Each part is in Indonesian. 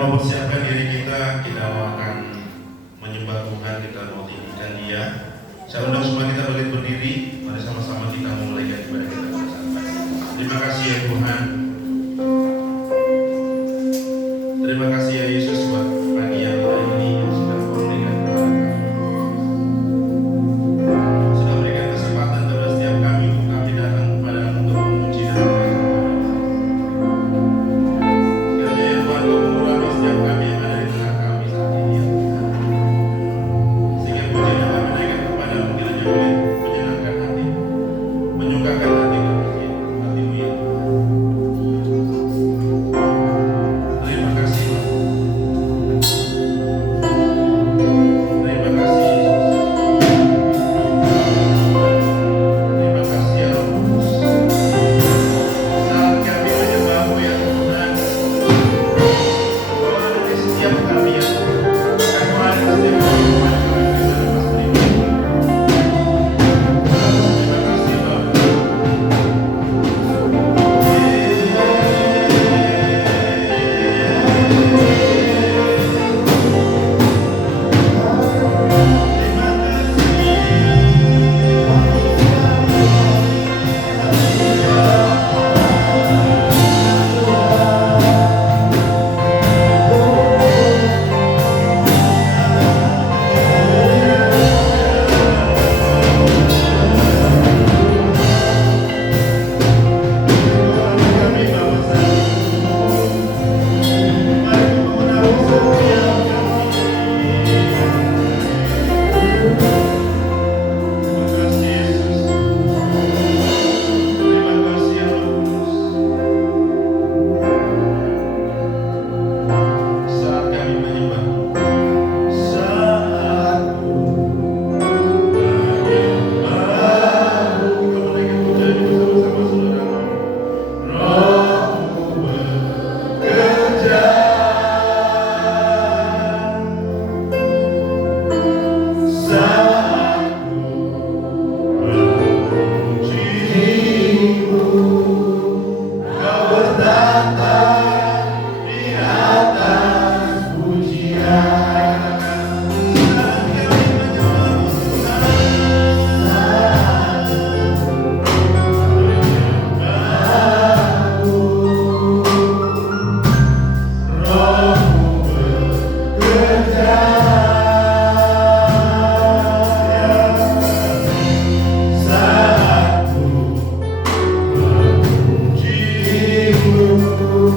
mau persiapkan diri kita mau akan menyembah Tuhan, kita mau tinggikan Dia. Saya undang semua kita berdiri, mari sama-sama kita memulai ibadah kita bersama. Terima kasih ya Tuhan. Terima kasih ya Yesus buat pagi yang ini yang sudah Kau berikan kepada kami. Sudah berikan kesempatan kepada setiap kami untuk kami datang kepada-Mu untuk memuji dan kiranya ya Tuhan Kau mengurapi setiap kami yang ada di tengah kami saat ini ya Tuhan. Sehingga pujian yang kami naikkan kepada-Mu kiranya boleh menyenangkan hati, menyukakan hati hati-Mu ya Tuhan. Terima kasih Tuhan. Terima kasih Yesus. Terima kasih ya Roh Kudus. Saat kami menyembah-Mu ya Tuhan, Kau ada di setiap kami ya Tuhan. Apakah Kau ada di setiap kami Tuhan kami bisa lepas beriman. Terima kasih Bapa. Kami bawa saat ini. Mari mengenal setiap kami. Terima kasih Yesus. Terima kasih ya Roh Kudus. Saat kami menyembah, saat ku menyembah, kita menaikkan pujian ini bersama-sama saudara. Rohmu bekerja, saat ku memuji-Mu, Kau bertata di atas pujian. Saat kami menyembah Rohmu bekerja, saat ku memuji-Mu.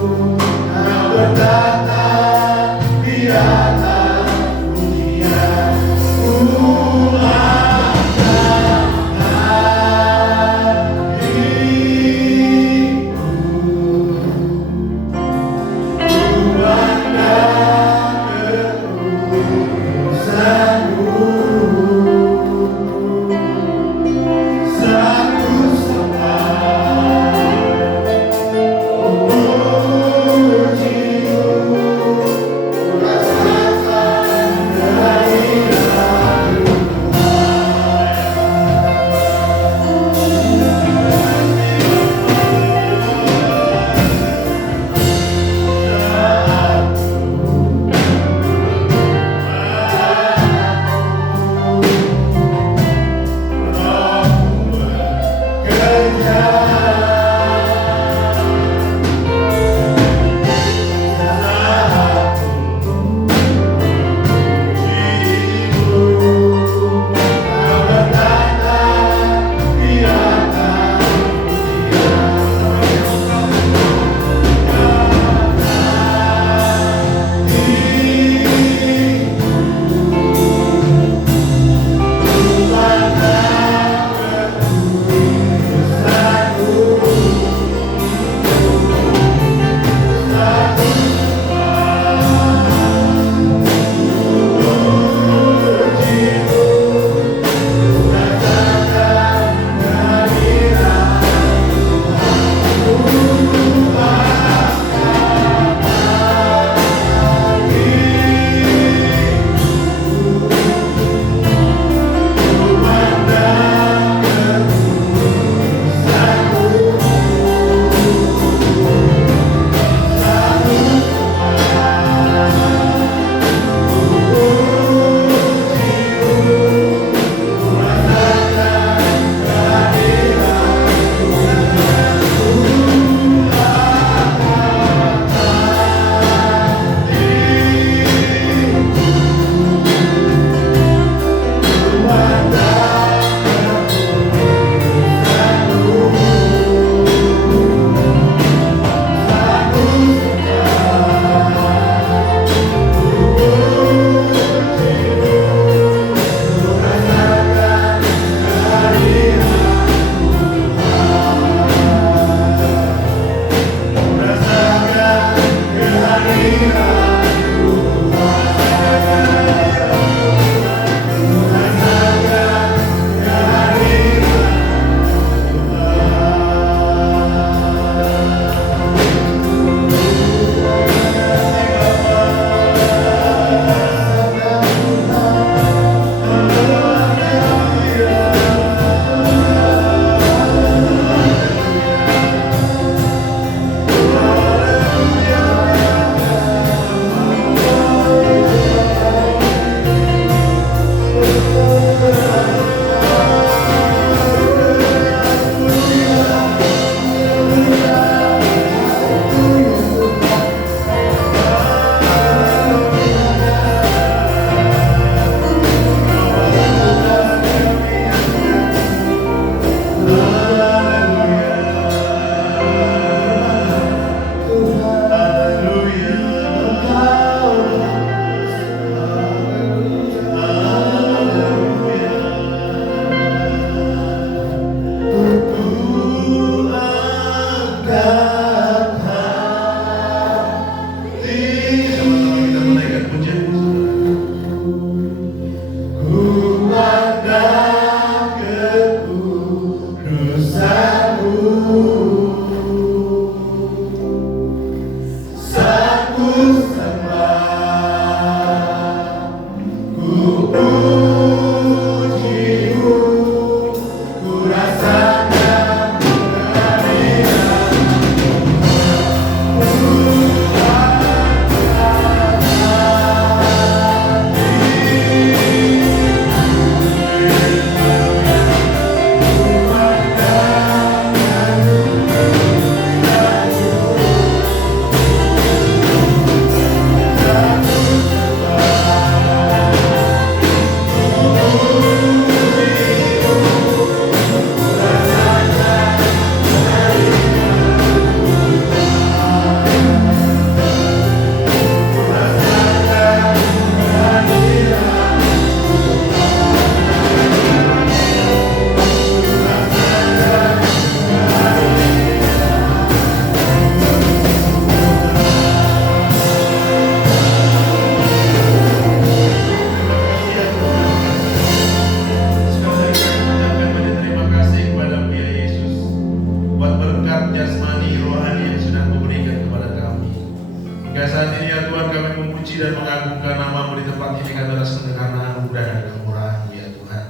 Hingga saat ini ya Tuhan, kami memuji dan mengagungkan nama-Mu di tempat ini kami rasa karena anugerah dan kemurahan-Mu ya Tuhan.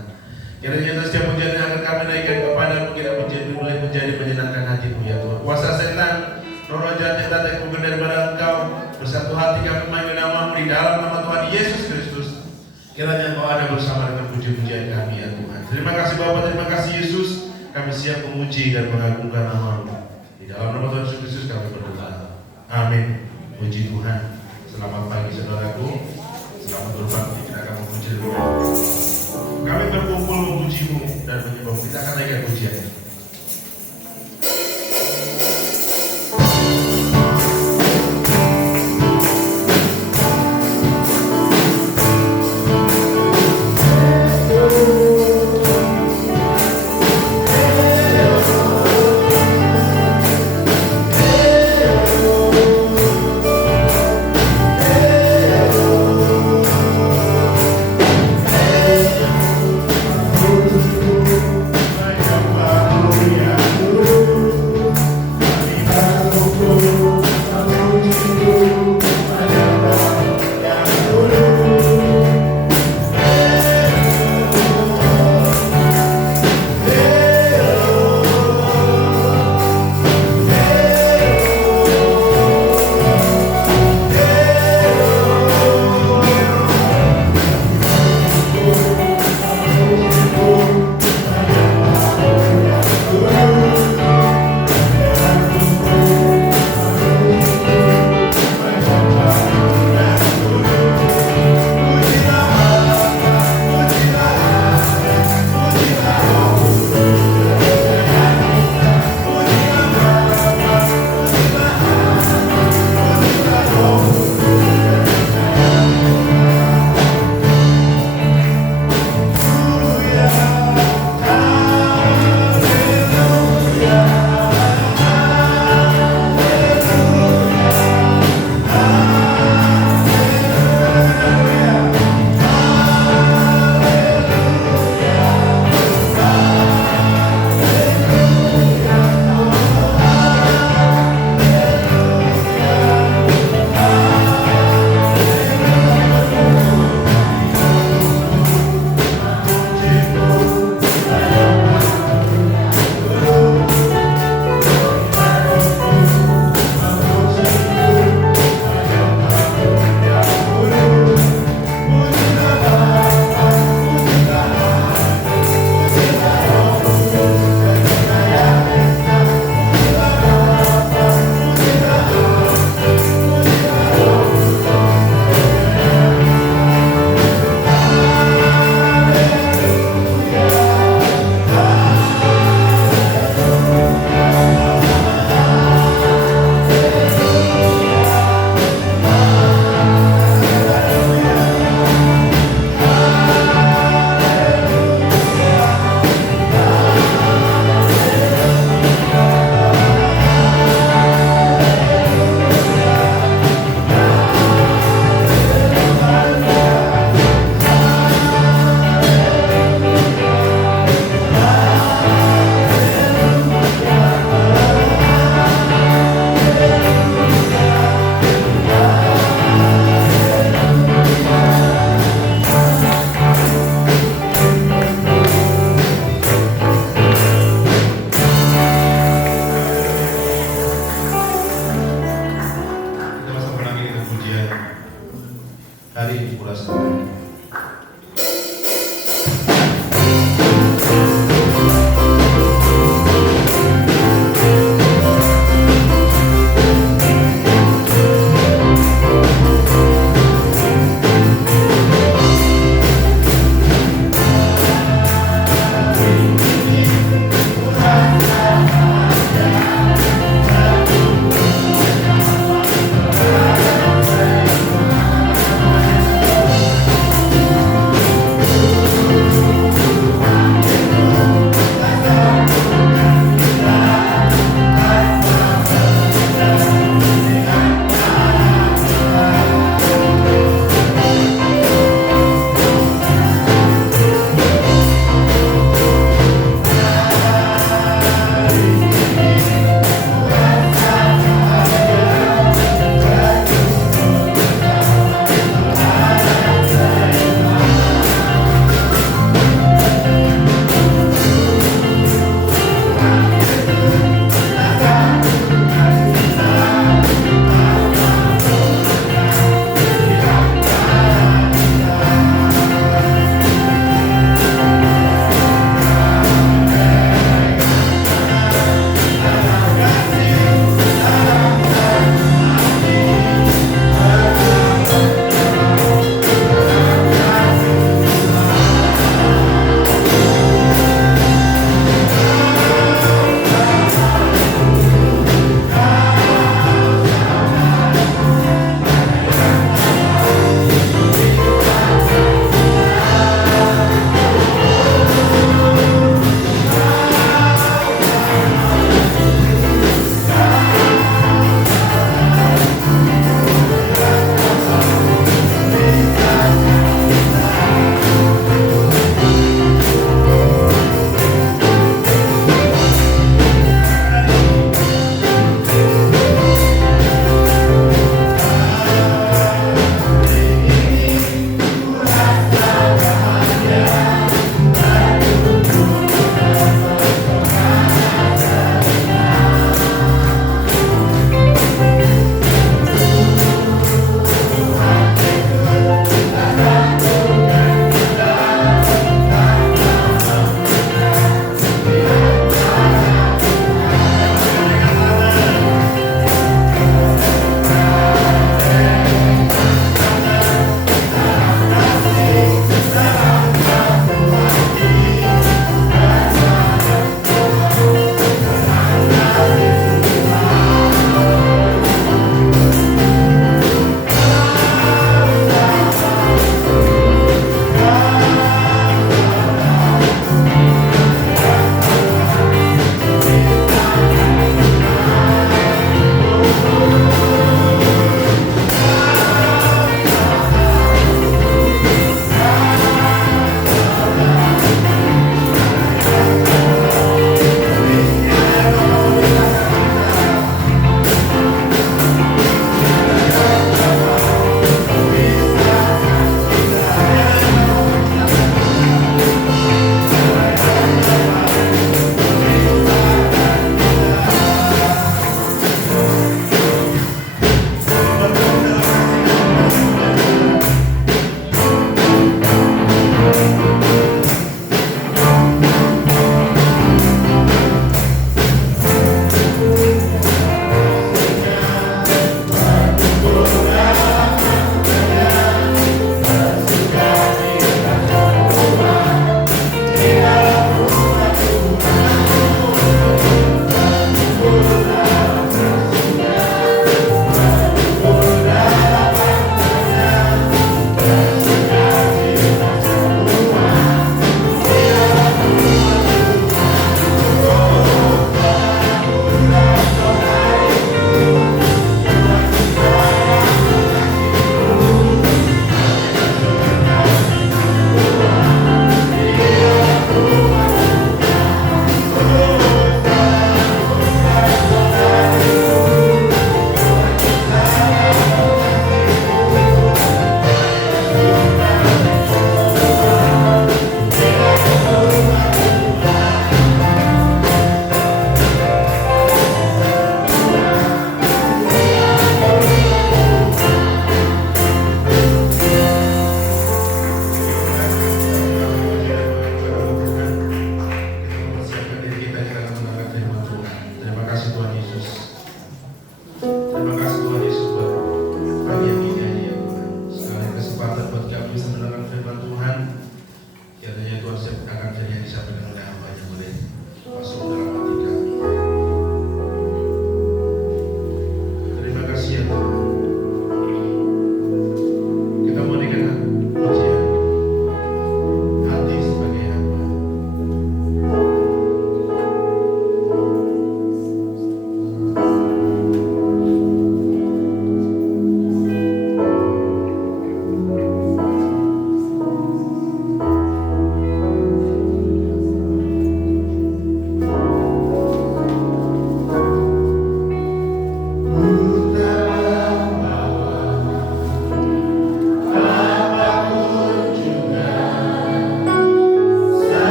Kiranya setiap pujian yang akan kami naikkan kepada-Mu kira menjadi menyenangkan hati-Mu ya Tuhan. Kuasa setan, roh jahat yang datang mungkin daripada Engkau, bersatu hati kami memanggil nama-Mu di dalam nama Tuhan Yesus Kristus. Kiranya Engkau ada bersama dengan puji-pujian kami ya Tuhan. Terima kasih Bapa, terima kasih Yesus. Kami siap memuji dan mengagungkan nama-Mu. Di dalam nama Tuhan Yesus Kristus kami berdoa. Amin. Puji Tuhan. Selamat pagi saudaraku. Selamat berbakti. Kita akan memuji Tuhan. Kami berkumpul memuji-Mu dan menyembah. Kita akan naikkan pujian.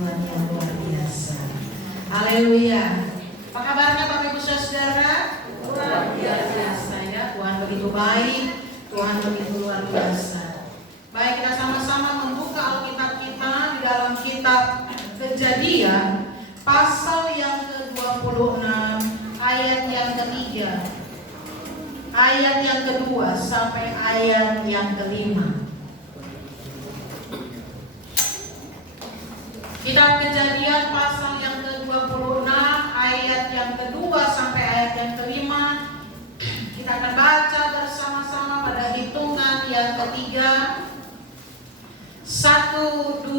Tuhan yang luar biasa. Haleluya. Apa kabarnya Bapak Ibu Saudara? Luar biasa ya. Tuhan begitu baik, Tuhan begitu luar biasa. Baik, kita sama-sama membuka Alkitab kita di dalam kitab Kejadian pasal yang ke-26 ayat yang ke-3, ayat yang ke-2 sampai ayat yang ke-5. Kitab Kejadian pasal yang ke-26 ayat yang ke-2 sampai ayat yang ke-5. Kita akan baca bersama-sama pada hitungan yang ketiga. 1, 2,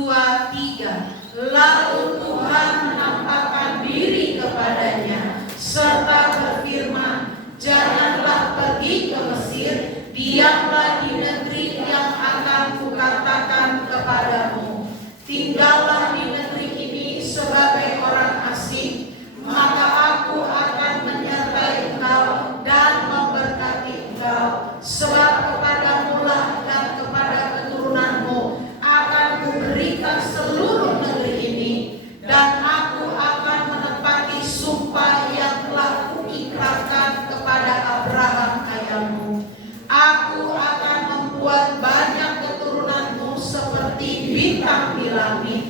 3. Lalu Tuhan menampakkan diri kepadanya serta berfirman, janganlah pergi ke Mesir, diamlah di negeri yang akan kukatakan kepadamu. Tinggallah di negeri ini sebagai orang asing, maka aku akan menyertai engkau dan memberkati engkau, sebab kepadamu lah dan kepada keturunanmu akan kuberikan seluruh negeri ini, dan aku akan menepati sumpah yang telah kuikrarkan kepada Abraham ayahmu. Aku akan membuat banyak keturunanmu seperti bintang di langit.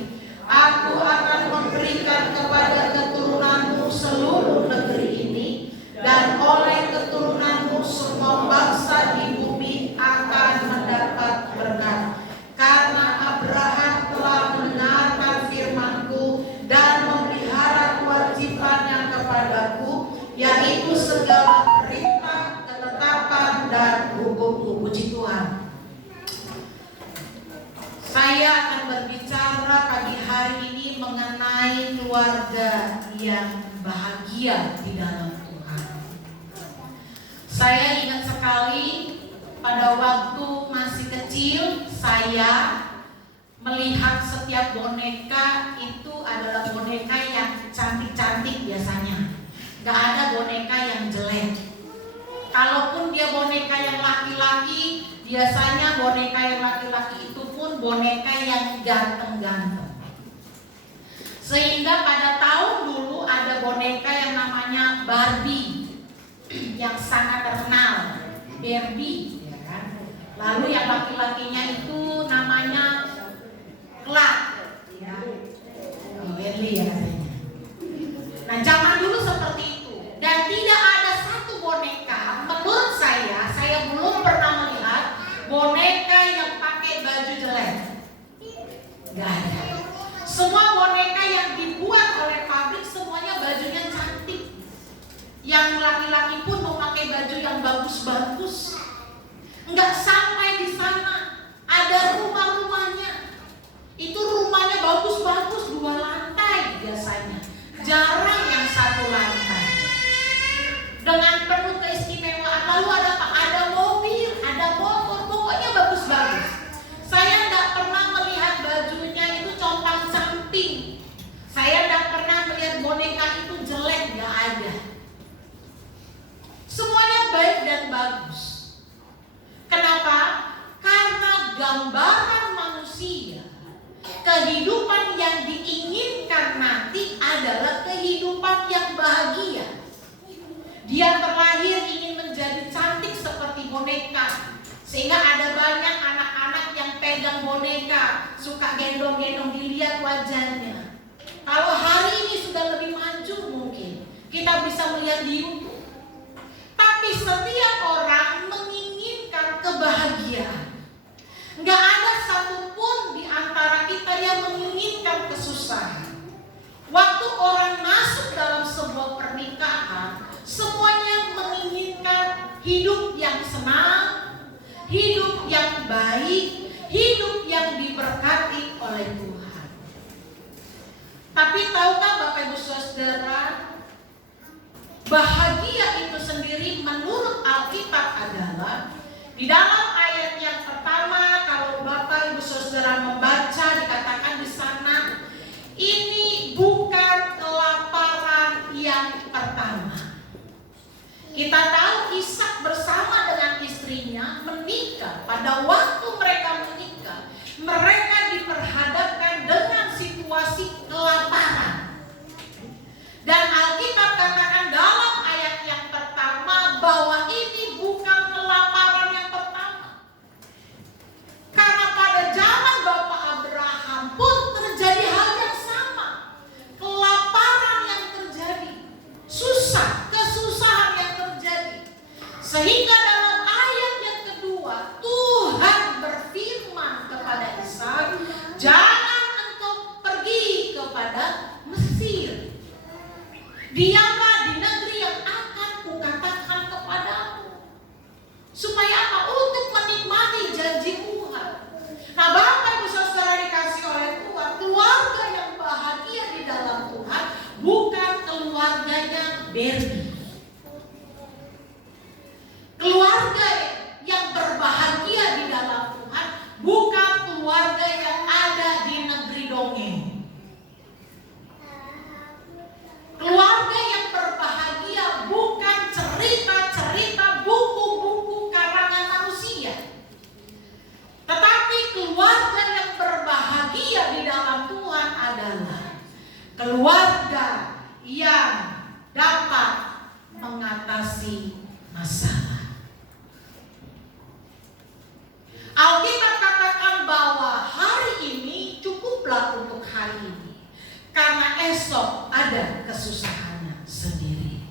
Aku akan memberikan kepada keturunanmu seluruh negeri ini, dan oleh keturunanmu semua bangsa di bumi akan mendapat berkat. Karena Abraham telah mendengarkan firman-Ku dan memelihara kewajibannya kepadaku, yaitu segala perintah, ketetapan, dan hukum-Ku. Puji Tuhan. Saya akan berbicara pagi hari ini mengenai keluarga yang bahagia di dalam Tuhan. Saya ingat sekali pada waktu masih kecil, saya melihat setiap boneka itu adalah boneka yang cantik-cantik biasanya. Gak ada boneka yang jelek. Kalaupun dia boneka yang laki-laki, biasanya boneka yang laki-laki itu pun boneka yang ganteng-ganteng. Sehingga pada tahun dulu ada boneka yang namanya Barbie, yang sangat terkenal, Barbie, ya kan? Lalu yang laki-lakinya itu namanya Clark, ya, Bentley ya katanya. Nah, zaman dulu seperti itu, dan tidak ada satu boneka, menurut saya belum pernah melihat boneka yang pakai baju jelek. Gak ada. Semua boneka yang dibuat oleh pabrik semuanya bajunya cantik. Yang laki-laki pun memakai baju yang bagus-bagus. Enggak sampai di sana, ada rumah-rumahnya. Itu rumahnya bagus-bagus, 2 lantai biasanya. Jarang yang 1 lantai. Dengan penuh keistimewaan. Lalu ada apa? Ada mobil, ada motor, pokoknya bagus-bagus. Saya tidak pernah melihat bajunya itu compang-camping. Saya tidak pernah melihat boneka itu jelek, nggak ada. Semuanya baik dan bagus. Kenapa? Karena gambaran manusia, kehidupan yang diinginkan nanti adalah kehidupan yang bahagia. Dia terlahir ingin menjadi cantik seperti boneka, sehingga ada banyak anak-anak yang pegang boneka, suka gendong-gendong, dilihat wajahnya. Kalau hari ini sudah lebih maju mungkin kita bisa melihat di YouTube. Tapi setiap orang menginginkan kebahagiaan. Nggak ada satupun di antara kita yang menginginkan kesusahan. Waktu orang masuk dalam sebuah pernikahan, semuanya menginginkan hidup yang senang, hidup yang baik, hidup yang diberkati oleh Tuhan. Tapi tahukah Bapak Ibu Saudara, bahagia itu sendiri menurut Alkitab adalah di dalam ayat yang pertama, kalau Bapak Ibu Saudara membaca, dikatakan di sana, ini bukan kelaparan yang pertama. Kita tahu Ishak bersama dengan istrinya menikah. Pada waktu mereka menikah, mereka diperhadapkan dengan situasi Diamlah di negeri yang akan kukatakan kepadamu. Supaya apa? Untuk menikmati janji Tuhan. Nah, Bapak Ibu Saudara dikasih oleh Tuhan, keluarga yang bahagia di dalam Tuhan bukan keluarganya Barbie. Keluarga yang berbahagia di dalam Tuhan bukan keluarga yang ada di negeri dongeng. Keluarga yang berbahagia bukan cerita-cerita buku-buku karangan manusia. Tetapi keluarga yang berbahagia di dalam Tuhan adalah keluarga yang dapat mengatasi masalah. Alkitab katakan bahwa hari ini cukuplah untuk hari ini, karena esok ada kesusahannya sendiri.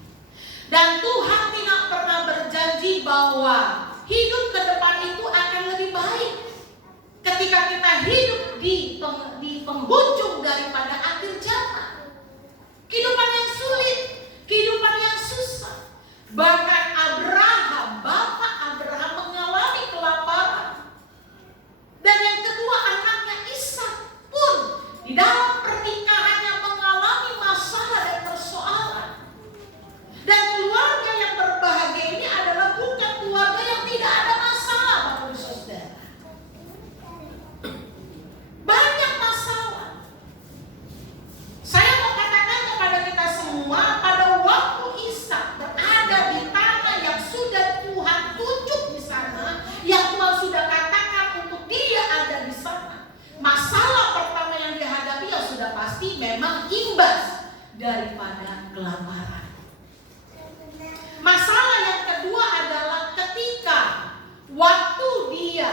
Dan Tuhan tidak pernah berjanji bahwa hidup ke depan itu akan lebih baik ketika kita hidup di penghujung daripada akhir zaman. Kehidupan yang sulit, kehidupan yang susah. Bahkan Bapak Abraham mengalami kelaparan. Dan yang kedua, anaknya Ishak pun di dalam pernikahannya mengalami masalah dan persoalan. Dan keluarga yang berbahagia ini adalah bukan keluarga yang tidak ada masalah, Bapak Ibu Saudara. Banyak masalah. Saya mau katakan kepada kita semua, pada waktu Ishak berada di tanah yang sudah Tuhan tunjuk di sana, yang Tuhan sudah katakan untuk dia ada di sana, masalah pertama yang dihadapi ya sudah pasti memang imbas daripada kelaparan. Masalah yang kedua adalah ketika waktu dia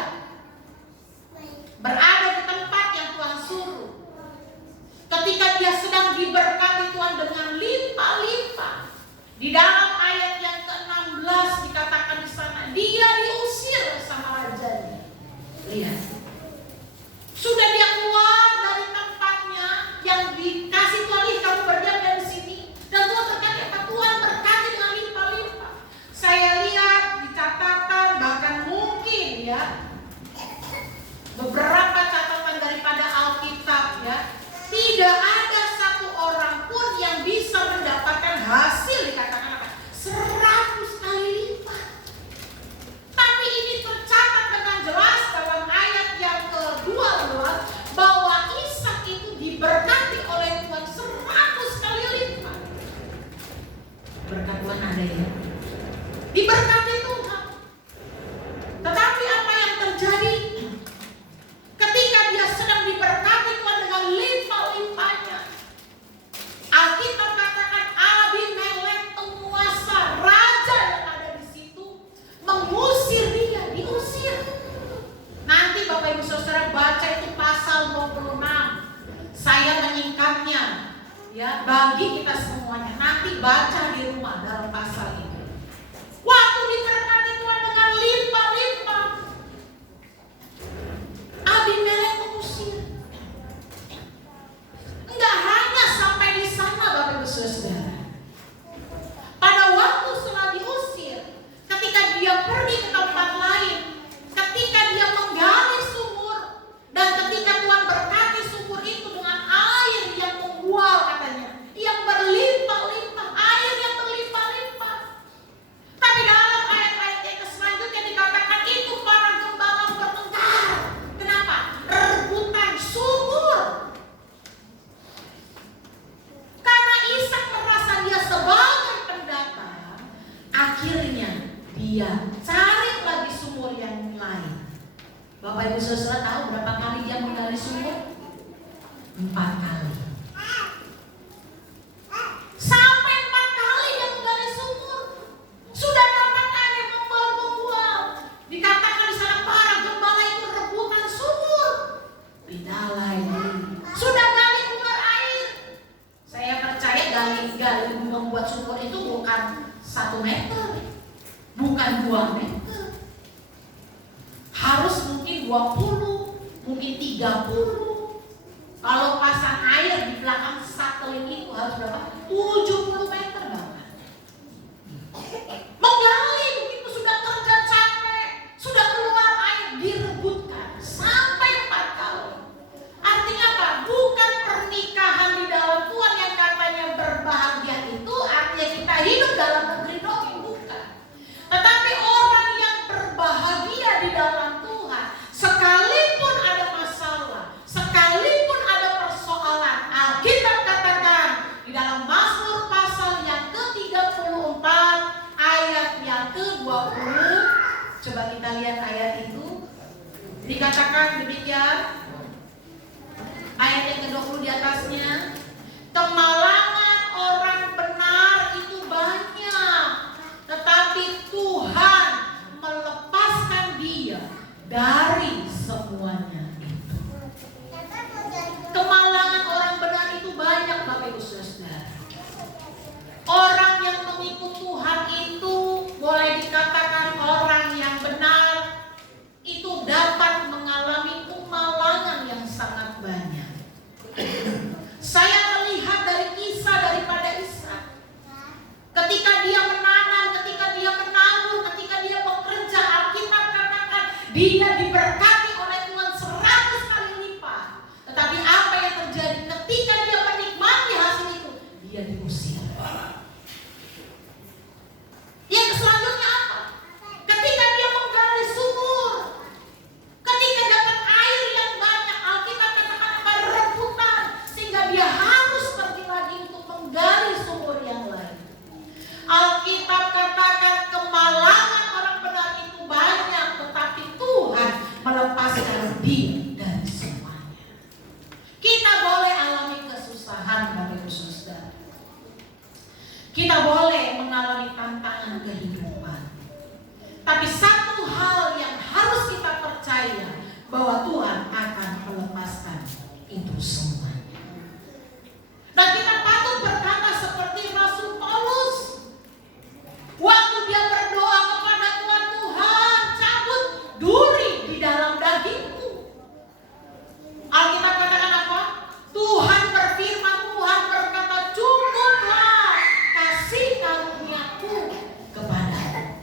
berada di tempat yang Tuhan suruh, ketika dia sedang diberkati Tuhan dengan limpah-limpah. Di dalam ayat yang ke-16 dikatakan di sana, dia diusir sama rajanya. Lihat, sudah dia keluar dari tempatnya yang dikasih Tuhan, kamu berdiam dari sini. Dan Tuhan berkata, Tuhan berkati dengan limpah-limpah. Saya lihat di catatan, bahkan mungkin ya beberapa catatan daripada Alkitab ya, tidak ada satu orang pun yang bisa mendapatkan hasil dikatakan apa? 100 kali lipat. Tapi ini tercatat dengan jelas dalam ayat yang ke-12 bahwa Ishak itu diberkati oleh Tuhan 100 kali lipat. Berkat Tuhan ada ya? Diberkati Tuhan. Tetapi apa yang terjadi ketika dia sedang diberkati Tuhan dengan limpah-limpahnya? Alkitab katakan Abimelek, penguasa raja yang ada di situ, mengusir dia, diusir. Nanti Bapak Ibu Saudara baca itu pasal 26. Saya menyingkatnya ya bagi kita semuanya. Nanti baca di rumah dalam pasal ini. Waktu diberkati Tuhan dengan limpah-limpah, Abimelek mengusir. Enggak hanya sampai di sana Bapak Ibu Saudara. Pada waktu setelah diusir, ketika dia pergi ke tempat lain, ketika dia menggali sumur, dan ketika Tuhan berkati sumur itu dengan air yang membual katanya, yang berlimpah-limpah, air yang berlimpah-limpah. Tapi dalam ayat-ayat yang selanjutnya dikatakan itu para gembala bertengkar. Kenapa? Rebutan sumur. Karena Ishak merasa dia sebagai pendatang, akhirnya dia cari lagi sumur yang lain. Bapak Ibu Saudara tahu berapa kali dia menggali sumur? 4 kali. Sampai 4 kali dia menggali sumur. Sudah dapat air yang membual-membual. Dikatakan di sana para gembala itu rebutan sumur. Bidalai. Sudah gali keluar air. Saya percaya gali membuat sumur itu bukan 1 meter, bukan 2 meter. Harus mungkin 20, mungkin 30. Kalau pasang air di belakang satelit itu harus berapa? 70 meter. Dikatakan demikian, ayat yang ke-20 di atasnya, kemalangan orang benar itu banyak, tetapi Tuhan melepaskan dia dari semuanya itu. Kemalangan orang benar itu banyak, Bapak Ibu Saudara. Orang yang mengikut Tuhan itu boleh dikatakan orang yang benar itu dapat mengalami kemalangan yang sangat banyak. Saya melihat dari kisah daripada Ishak. Ketika dia menanam, ketika dia menabur, ketika dia bekerja, Alkitab katakan dia diberkati oleh Tuhan 100 kali lipat. Tetapi apa yang terjadi ketika dia menikmati hasil itu? Dia diusir. Yang selanjutnya apa? Ketika dia menggali sumur, ketika dapat air yang banyak, Alkitab katakan perebutan, sehingga dia harus pergi lagi untuk menggali sumur yang lain. Alkitab katakan kemalangan orang benar itu banyak, tetapi Tuhan melepaskan dia dari semuanya. Kita boleh alami kesusahan, Bapak Ibu Saudara. Kita boleh mengalami tantangan kehidupan. Tapi satu hal yang harus kita percaya, bahwa Tuhan akan melepaskan itu semuanya. Dan kita patut berkata seperti Rasul Paulus. Waktu dia berdoa kepada Tuhan, Tuhan cabut duri di dalam dagingku. Alkitab katakan apa? Tuhan berfirman, Tuhan berkata, cukuplah kasih karuniaku kepadamu.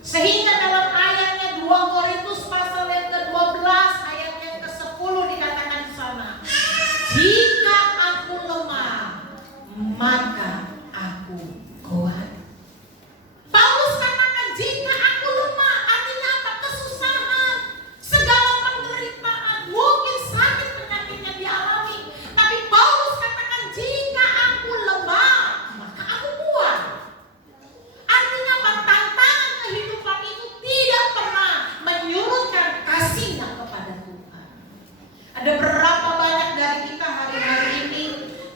Sehingga dalam ayatnya 2 Korintus pasal yang ke-12 ayat yang ke-10 dikatakan di sana, jika aku lemah, maka aku kuat. Paulus katakan jika aku lemah, artinya apa? Kesusahan, segala penderitaan, mungkin sakit penyakit yang dialami. Tapi Paulus katakan jika aku lemah, maka aku kuat. Artinya apa? Tantangan kehidupan itu tidak pernah menyurutkan kasihnya kepada Tuhan. Ada berapa banyak dari kita hari-hari ini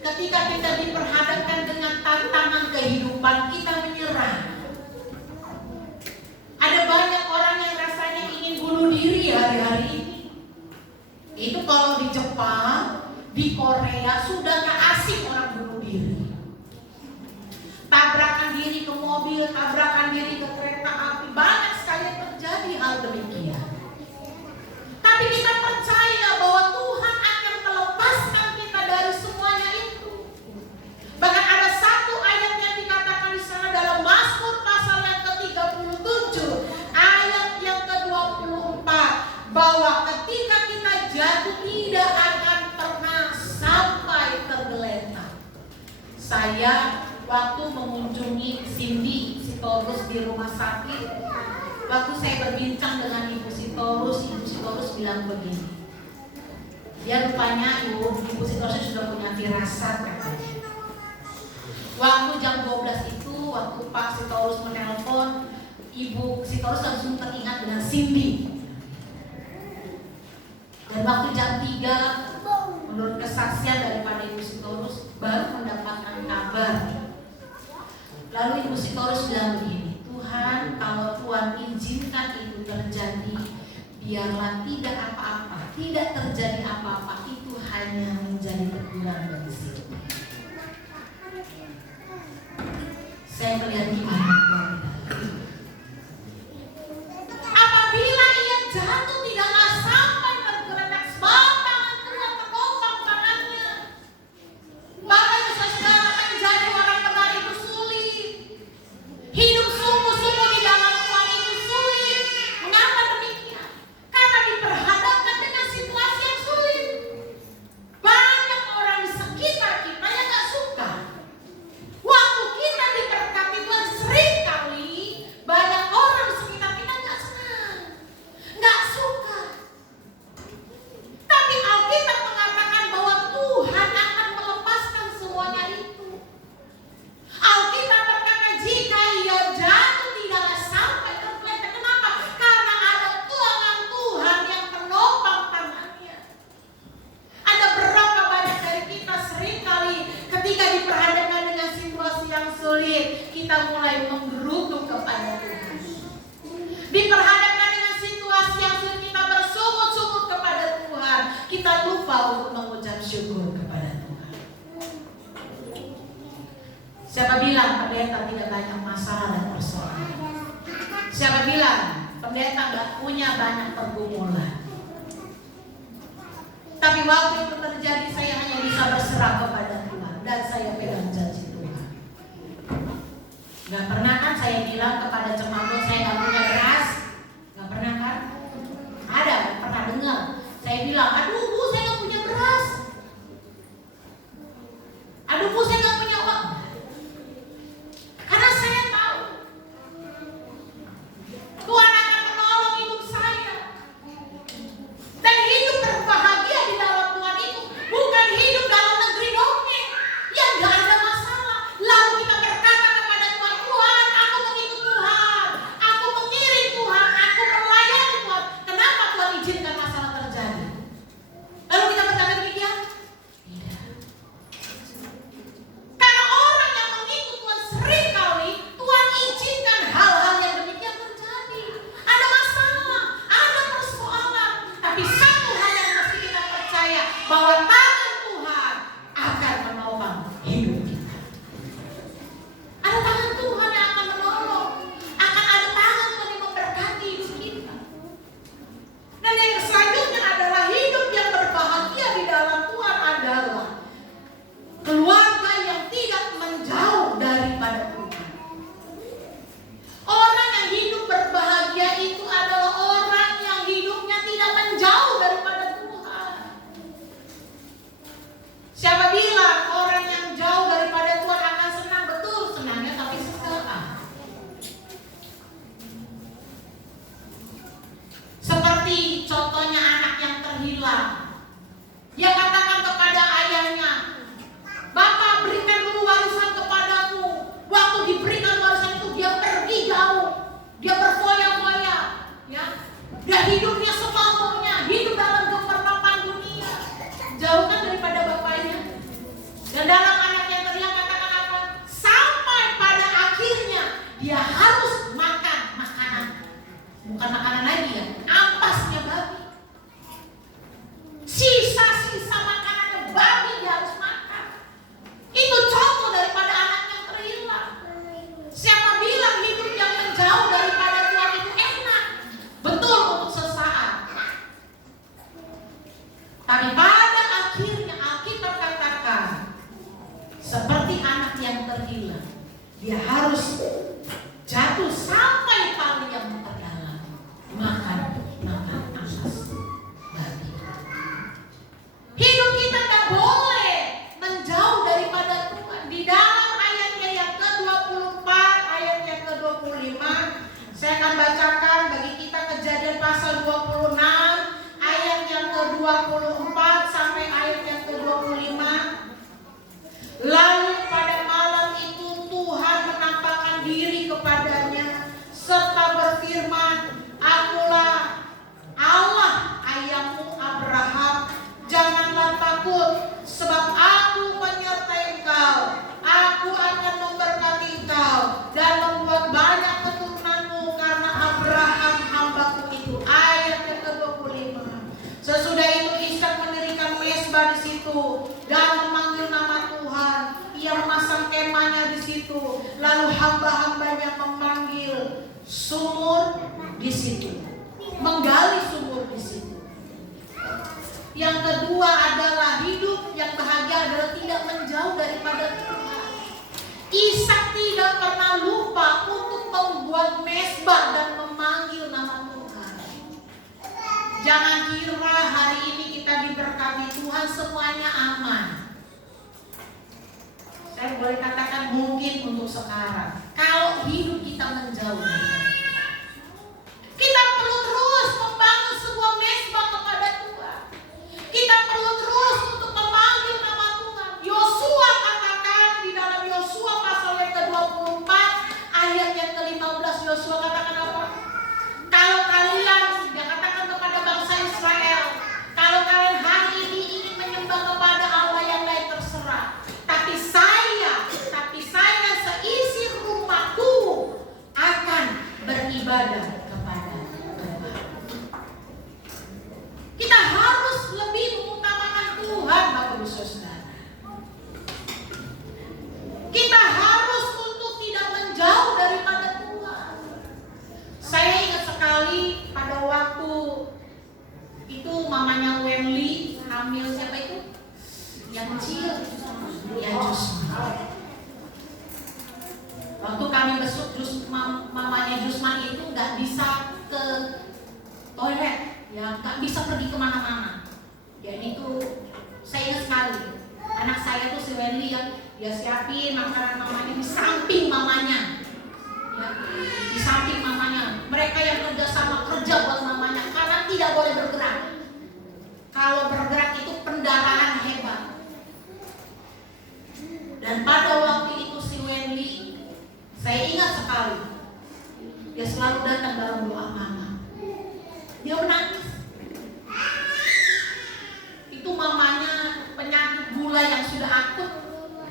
ketika kita diperhadapkan dengan tantangan kehidupan, kita menyerah. Ada banyak orang yang rasanya ingin bunuh diri hari-hari ini. Itu kalau di Jepang, di Korea sudah gak asing orang bunuh diri. Tabrakan diri ke mobil, tabrakan diri ke kereta api, banyak sekali yang terjadi hal demikian. Tapi kita percaya bahwa Tuhan akan melepaskan kita dari semuanya itu. Bahkan ada satu ayat yang dikatakan di sana dalam Mazmur pasal yang ke-37 ayat yang ke-24, bahwa ketika kita jatuh tidak akan pernah sampai tergeletak. Saya waktu mengunjungi Cindy Sitorus di rumah sakit, waktu saya berbincang dengan Ibu Sitorus bilang begini, dia rupanya Ibu Sitorus sudah punya firasat katanya. Waktu jam 12 itu, waktu Pak Sitorus menelpon, Ibu Sitorus langsung teringat dengan Cindy. Dan waktu jam 3, menurut kesaksian daripada Ibu Sitorus, baru mendapatkan kabar. Lalu Ibu Sitorus bilang begini, Tuhan, kalau Tuhan izinkan itu terjadi, biarlah tidak apa-apa, tidak terjadi apa-apa, itu hanya menjadi teguran bagi Cindy. Saya melihat gimana apabila ia jatuh tidaklah sampai tergeletak, sebab tangan Tuhan menopang tangannya. Bapak Ibu Saudara, menjadi orang benar itu sulit. Hidup sungguh-sungguh di dalam Tuhan itu sulit. Mengapa demikian? Karena diperhadapkan dengan situasi yang sulit. Banyak orang di sekitar kita yang gak suka. Waktu kita diberkati Tuhan, sering sakit, kita mulai menggerutu kepada Tuhan. Diperhadapkan dengan situasi yang sulit, kita bersungut-sungut kepada Tuhan. Kita lupa untuk mengucap syukur kepada Tuhan. Siapa bilang pendeta tidak banyak masalah dan persoalan? Siapa bilang pendeta gak punya banyak pergumulan? Tapi waktu itu terjadi, saya hanya bisa berserah kepada Tuhan dan saya pegang janji Tuhan. Gak pernah kan saya bilang kepada jemaat saya gak punya beras? Gak pernah kan? Ada, gak pernah dengar. Saya bilang, aduh Bu, saya gak punya beras. Aduh Bu, saya gak punya uang. Karena saya tahu Tuhan akan menolong hidup saya. Dan hidup berbahagia di dalam Tuhan itu bukan hidup dalam negeri dongeng yang gak ada masalah. Lalu kita berkata kepada Tuhan, Tuhan, aku mengikut Tuhan, aku mengiring Tuhan, aku melayani Tuhan. Kenapa Tuhan izinkan masalah terjadi? Lalu kita berkata demikian? Tidak. Karena orang yang mengikut Tuhan seringkali Tuhan izinkan hal-hal yang demikian terjadi. Ada masalah, ada persoalan. Tapi satu hal yang mesti kita percaya, bahwa tangan Tuhan akan menopang hidup kita. Ada tangan Tuhan yang akan menolong. Akan ada tangan Tuhan yang memberkati hidup kita. Dan yang selanjutnya adalah hidup yang berbahagia di dalam Tuhan adalah keluarga yang tidak menjauh daripada Tuhan. Orang yang hidup berbahagia itu adalah orang yang hidupnya tidak menjauh daripada Tuhan. Siapa bilang orang yang jauh daripada Tuhan akan senang? Betul, senangnya tapi sesaat. Seperti contohnya anak yang terhilang. Dia katakan kepada ayahnya, Bapak berikan dulu warisan kepadamu. Waktu diberikan warisan itu dia pergi jauh. Dia berfoya-foya, ya. Dia hidupnya semaunya, hidup dalam gemerlapan dunia, jauhkan daripada bapaknya. Dan dalam anak yang terhilang katakan apa? Sampai pada akhirnya dia harus makan makanan. Bukan makanan lagi ya, ampasnya babi. Sisa-sisa makanannya babi dia harus makan. Itu contoh daripada anak yang terhilang. Siapa bilang hidup yang menjauh daripada Tuhan itu enak? Betul untuk sesaat. Tapi pada akhirnya Alkitab katakan seperti anak yang terhilang, dia harus jatuh sampai paling yang terdalam, makan ampas babi. Hidup kita tak boleh menjauh daripada Tuhan. Di dalam ayatnya yang ke-24, ayat yang ke-25, saya akan bacakan bagi kita Kejadian pasal 26, ayat yang ke-24 sampai ayat yang ke-25. Lalu pada malam itu Tuhan menampakkan diri kepadanya serta berfirman, Akulah Allah ayahmu Abraham. Janganlah takut, sebab aku menyertai engkau. Aku akan memberkati engkau dan membuat banyak keturunanmu karena Abraham hambaku itu. Ayat yang ke-25. Sesudah itu Ishak mendirikan mesbah di situ dan memanggil nama Tuhan. Ia memasang kemahnya di situ. Lalu hamba-hambanya memanggil sumur di situ, menggali sumur di situ. Yang kedua adalah hidup yang bahagia adalah tidak menjauh daripada Tuhan. Ishak tidak pernah lupa untuk membuat mesbah dan memanggil nama Tuhan. Jangan kira hari ini kita diberkati Tuhan semuanya aman. Saya boleh katakan mungkin untuk sekarang. Kalau hidup kita menjauh dari Tuhan, kita perlu terus membangun sebuah mesbah kepada Tuhan. Kita perlu terus untuk memanggil nama Tuhan. Yosua katakan di dalam Yosua pasal yang ke-24 ayat yang ke-15, Yosua katakan apa? Kalau kalian, dia katakan kepada bangsa Israel, kalau kalian hari ini ingin menyembah kepada Allah yang lain terserah. Tapi saya seisi mamanya Jusman itu nggak bisa ke toilet, ya nggak bisa pergi kemana-mana. Jadi itu saya ingat sekali, anak saya tuh si Wendy yang dia siapin makanan mamanya di samping mamanya, ya, di samping mamanya. Mereka yang kerja buat mamanya karena tidak boleh bergerak. Kalau bergerak itu pendarahan hebat. Dan pada waktu itu si Wendy, saya ingat sekali, dia selalu datang dalam doa mama. Dia menangis. Itu mamanya penyakit gula yang sudah akut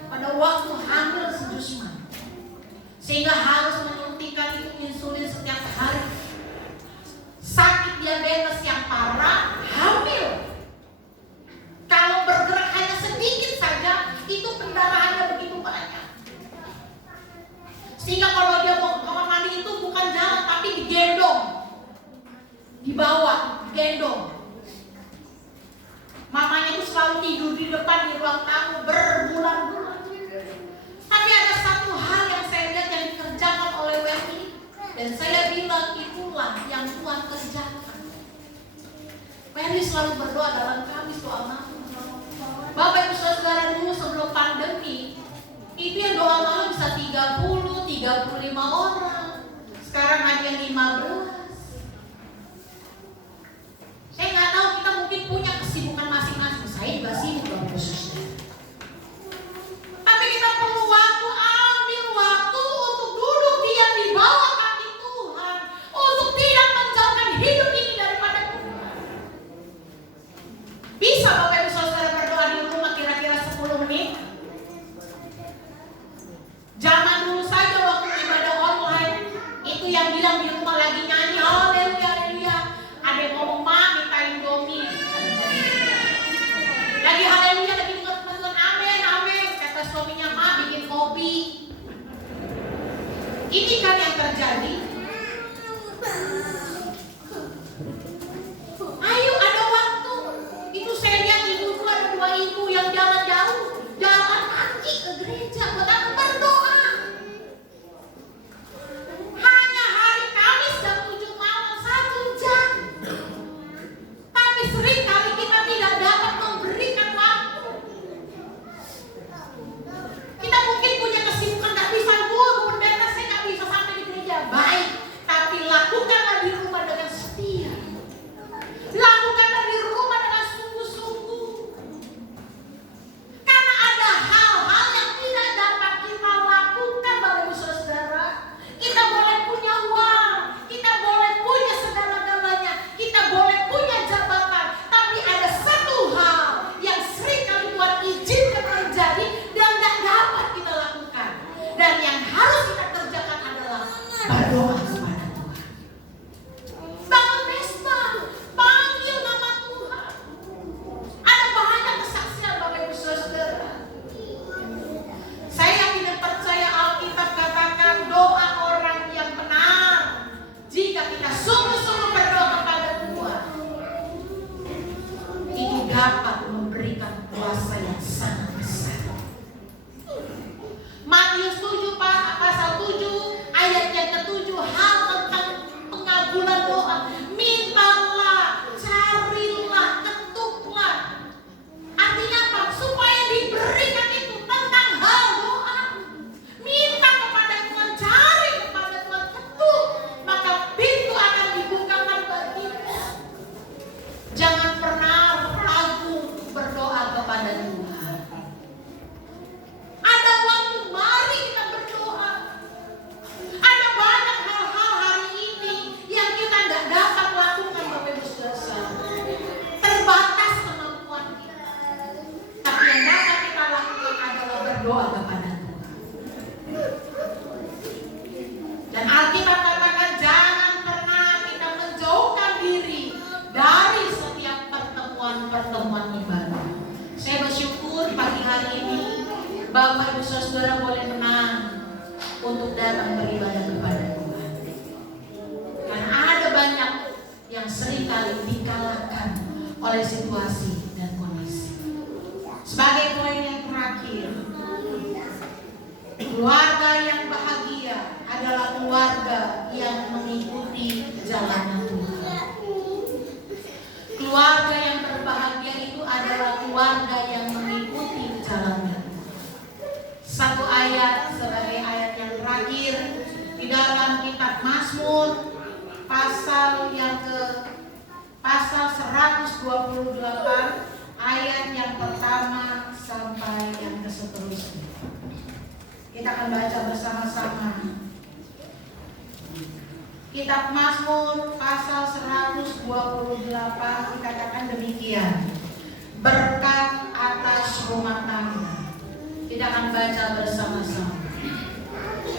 pada waktu hamil si Jusman, sehingga harus menyuntikkan itu insulin setiap hari. Sakit diabetes yang parah, hamil. Kalau bergerak hanya sedikit saja, itu pendarahannya begitu banyak. Sehingga kalau dia mau kamar mandi itu bukan jalan, tapi digendong, dibawa, digendong. Mamanya itu selalu tidur di depan di ruang tamu berbulan-bulan. Tapi ada satu hal yang saya lihat yang dikerjakan oleh Wendy, dan saya bilang itulah yang Tuhan kerjakan. Wendy selalu berdoa dalam Kamis doa malam. Bapak Ibu Saudara, dulu sebelum pandemi itu yang doa malam bisa 30, 35 orang. Sekarang hanya 15. Saya nggak tahu, kita mungkin punya kesibukan masing-masing. Saya juga sibuk Bapak Ibu Saudara. Tapi kita perlu waktu, ambil waktu untuk duduk diam di bawah kaki Tuhan, untuk tidak menjauhkan hidup ini daripada Tuhan. Bisa Bapak Ibu Saudara berdoa di rumah kira-kira 10 menit. Zaman dulu saja waktu ibadah online, itu yang bilang di rumah lagi nyanyi haleluya haleluya, ada yang ngomong mak minta Indomie. Lagi haleluya, lagi dengar amin amin, kata suaminya mak bikin kopi. Ini kan yang terjadi. Ayo ada waktu. Itu saya lihat ibu itu ada 2 ibu yang jalan jauh, jalan kaki ke gereja buat aku berdoa. Hanya hari Kamis jam 7 malam 1 jam. Tapi sering kali kita tidak dapat memberikan waktu. Kita mungkin punya kesibukan, nggak bisa guru pendeta, saya nggak bisa sampai di gereja. Baik, tapi lakukanlah di rumah dengan setia. Lakukanlah di rumah dengan sungguh-sungguh. Karena ada hal-hal yang tidak dapat kita lakukan Bapak Ibu Saudara. Kita boleh punya uang, kita boleh punya segala-galanya, kita boleh punya jabatan, tapi ada satu hal yang sering kali Tuhan izinkan terjadi dan tidak dapat kita lakukan. Dan yang harus kita kerjakan adalah berdoa kepada Tuhan. Bangun pesta, panggil nama Tuhan. Ada banyak kesaksian Bapak Ibu Saudara. Saya yakin dan percaya Alkitab katakan doa orang yang benar, jika kita sungguh-sungguh berdoa kepada Tuhan, itu dapat memberikan kuasa yang sangat besar. Matius 7 pasal 7 ayat yang ke-7, hal tentang pengabulan doa. Mintalah, carilah, ketuklah. Artinya apa? Supaya diberikan itu tentang hal doa. Minta kepada Tuhan, cari kepada Tuhan, ketuk, maka pintu akan dibukakan bagimu. Jangan pernah ragu berdoa kepada Tuhan. Ada waktu, mari kita berdoa. Ada banyak hal-hal hari ini yang kita tidak dapat lakukan Bapak Ibu Saudara. Terbatas kemampuan kita. Tapi yang dapat kita lakukan adalah berdoa kepada Tuhan. Dan Alkitab katakan jangan pernah kita menjauhkan diri dari setiap pertemuan ibadah. Saya bersyukur pagi hari ini Bapak Ibu Saudara boleh menang untuk datang beribadah kepada Tuhan. Karena ada banyak yang seringkali dikalahkan oleh situasi dan kondisi. Sebagai poin yang terakhir, keluarga yang bahagia adalah terakhir di dalam kitab Mazmur pasal 128 ayat yang pertama sampai yang seterusnya. Kita akan baca bersama-sama. Kitab Mazmur pasal 128 dikatakan demikian. Berkat atas rumah tangga. Kita akan baca bersama-sama.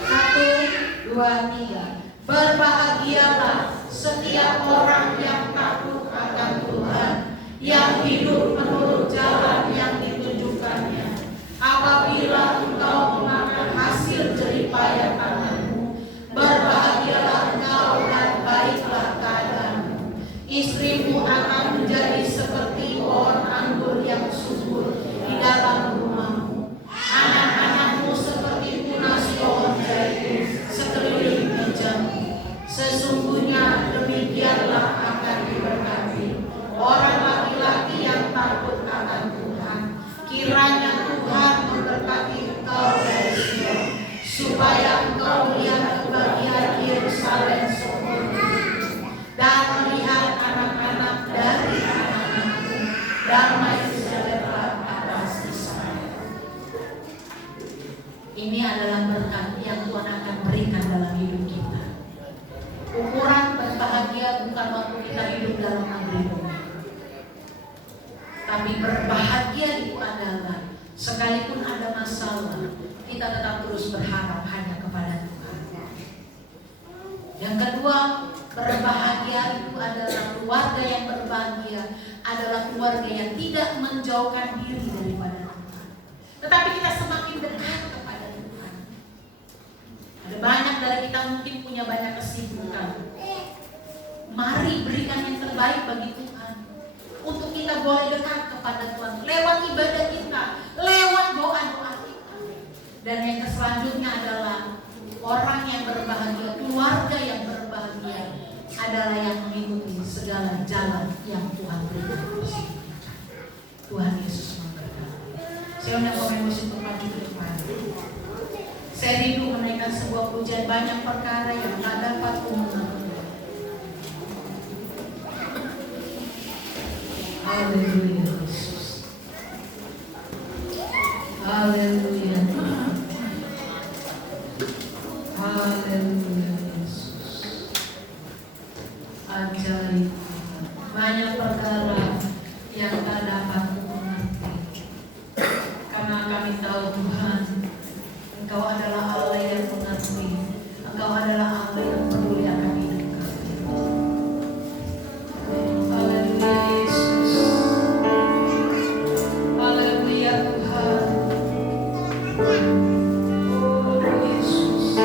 1, 2, 3. Berbahagialah setiap orang yang takut akan Tuhan, yang hidup menurut jalan yang ditunjukkannya. Apabila engkau memakan hasil jeripaya tanganmu, berbahagialah engkau dan baiklah keadaanmu. Istrimu akan menjadi seperti pohon anggur yang subur di dalam rumahmu. Anak-anakmu seperti tunas pohon zaitun sekeliling mejamu. Sesungguhnya demikianlah akan diberkati orang laki-laki yang takut akan Tuhan. Kiranya Tuhan memberkati engkau dari Sion, supaya engkau melihat kebahagiaan Yerusalem seumur hidup, dan melihat anak-anak dari anak-anakmu, damai sejahtera atas Israel. Ini adalah berkat yang Tuhan akan berikan dalam hidup kita. Ukuran berbahagia bukan waktu kita hidup dalam negeri bumi, tapi berbahagia itu adalah sekalipun ada masalah, kita tetap terus berharap hanya kepada Tuhan. Yang kedua, berbahagia itu adalah keluarga yang berbahagia, adalah keluarga yang tidak menjauhkan diri daripada Tuhan, tetapi kita semakin dekat kepada Tuhan. Ada banyak dari kita mungkin punya banyak kesibukan. Mari berikan yang terbaik bagi Tuhan, untuk kita boleh dekat kepada Tuhan lewat ibadah kita, lewat doa-doa kita. Dan yang selanjutnya adalah orang yang berbahagia, keluarga yang berbahagia adalah yang mengikuti segala jalan yang Tuhan berikan. Tuhan Yesus memberkati. Saya undang pemain musik untuk maju ke depan. Saya rindu menaikkan sebuah pujian, banyak perkara yang tak dapat mengerti. Haleluya Yesus. Haleluya. Haleluya Yesus. Ajaib. Banyak perkara yang tak dapat mengerti. Karena kami tahu Tuhan, Engkau adalah Allah yang mengerti. Engkau adalah Allah yang peduli akan hidup kami. Haleluya Yesus. Haleluya Tuhan. Oh Yesus.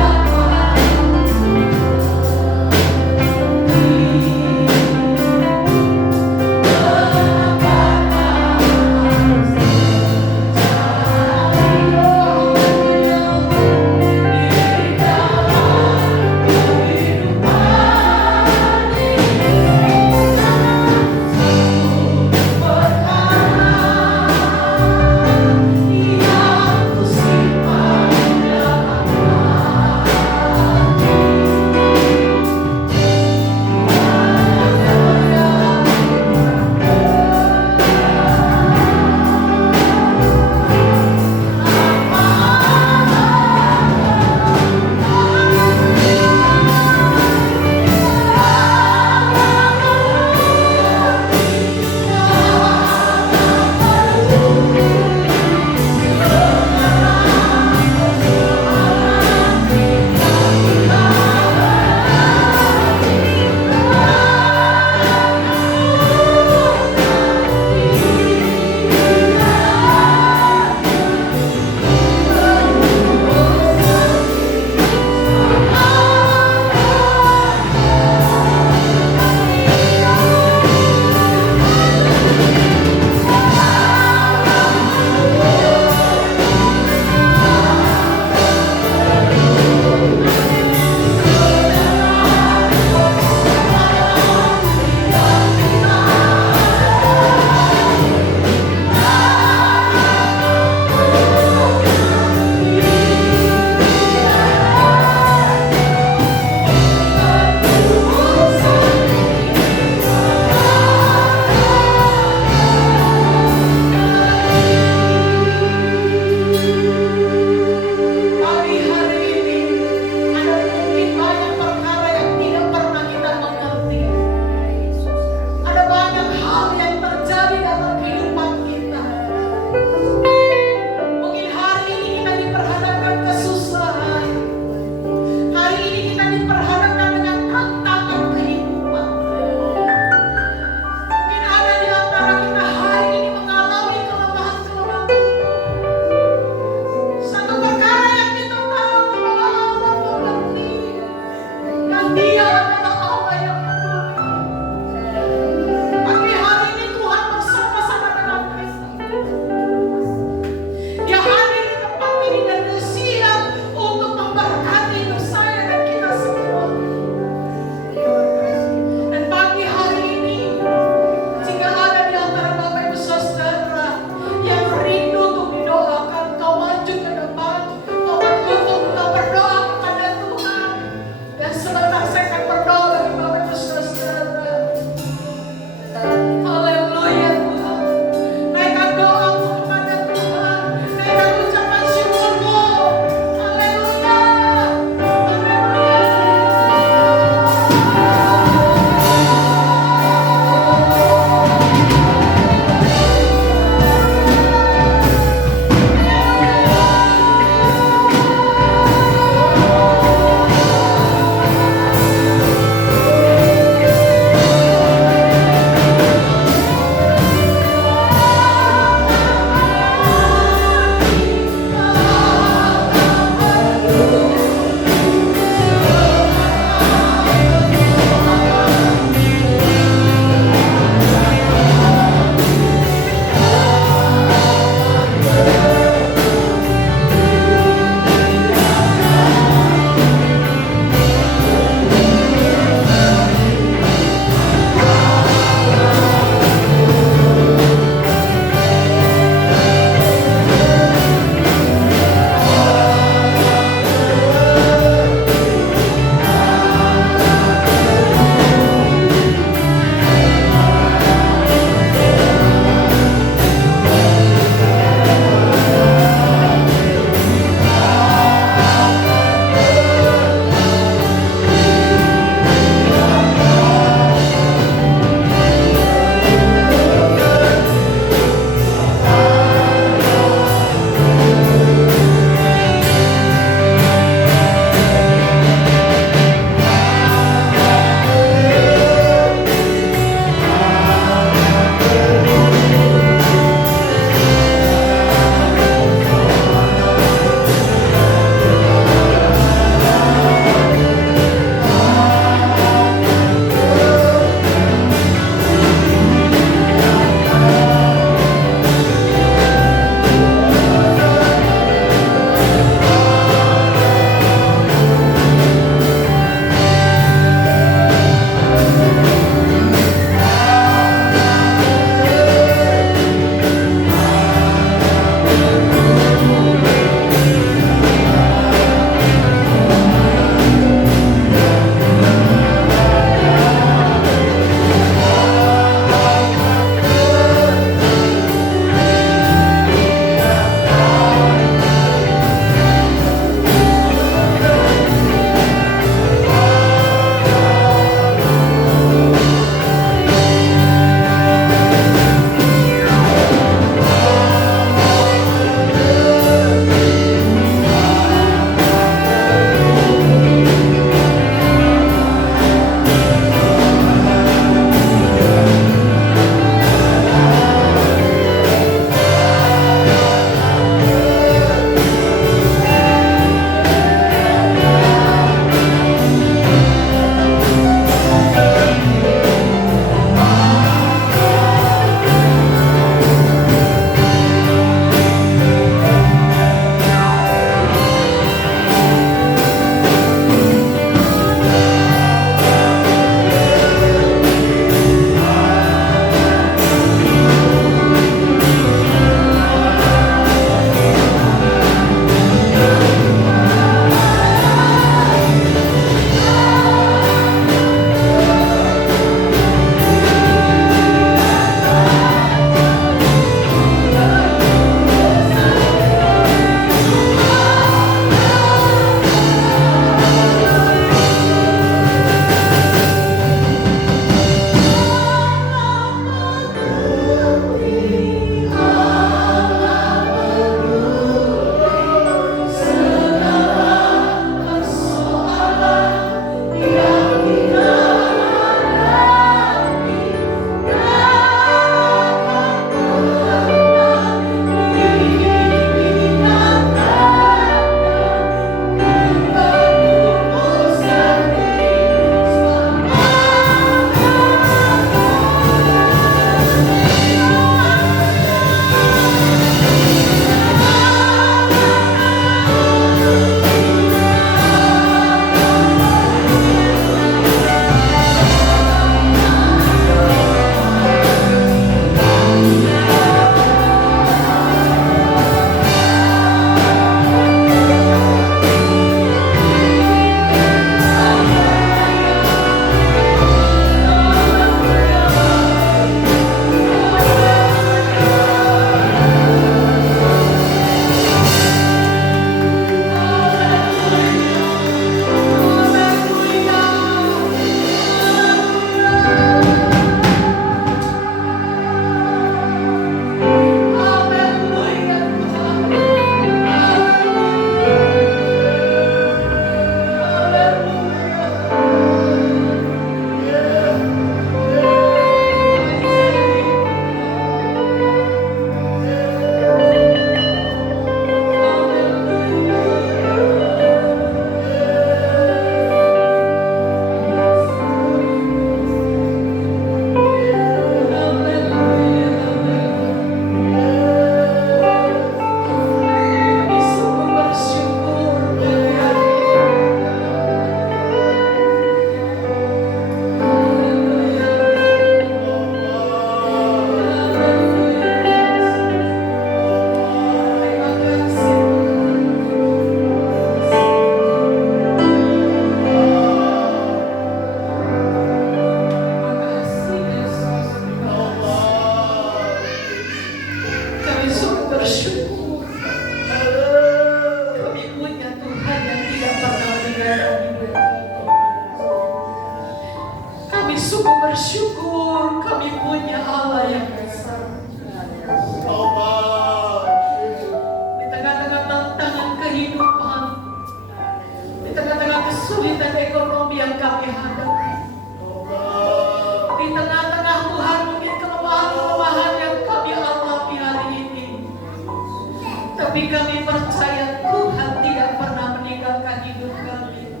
Tapi kami percaya Tuhan tidak pernah meninggalkan hidup kami.